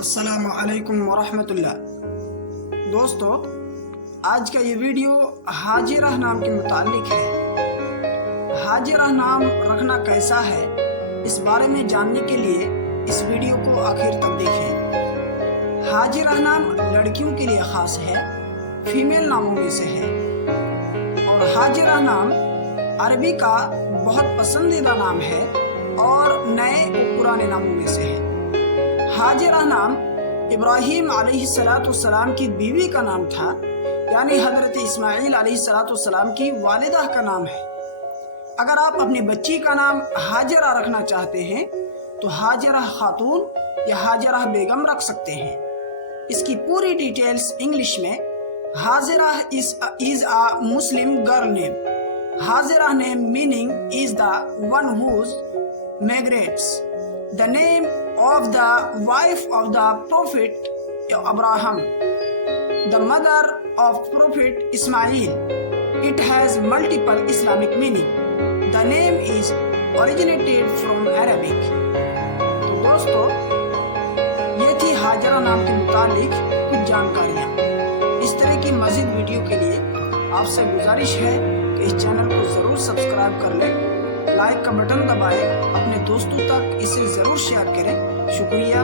السلام علیکم ورحمۃ اللہ۔ دوستو، آج کا یہ ویڈیو حاجرہ نام کے متعلق ہے۔ حاجرہ نام رکھنا کیسا ہے، اس بارے میں جاننے کے لیے اس ویڈیو کو آخر تک دیکھیں۔ حاجرہ نام لڑکیوں کے لیے خاص ہے، فیمیل ناموں میں سے ہے، اور حاجرہ نام عربی کا بہت پسندیدہ نام ہے اور نئے و پرانے ناموں میں سے ہے۔ حاجرہ نام ابراہیم علیہ السلام کی بیوی کا نام تھا، یعنی حضرت اسماعیل علیہ السلام کی والدہ کا نام ہے۔ اگر آپ اپنی بچی کا نام حاجرہ رکھنا چاہتے ہیں تو حاجرہ خاتون یا حاجرہ بیگم رکھ سکتے ہیں۔ اس کی پوری ڈیٹیلز انگلش میں Hajra is a Muslim girl name. Hajirah name meaning is the one who migrates. The name of the wife of the Prophet Abraham, the mother of Prophet Ismail. It has multiple Islamic meaning. The name is originated from Arabic. تو دوستو، یہ تھی حاجرہ نام کے متعلق کچھ جانکاریاں۔ اس طرح کی مزید ویڈیو کے لیے آپ سے گزارش ہے کہ اس چینل کو ضرور سبسکرائب کر لیں، لائک کا بٹن دبائیں، اپنے دوستوں تک اسے ضرور شیئر کریں۔ شکریہ۔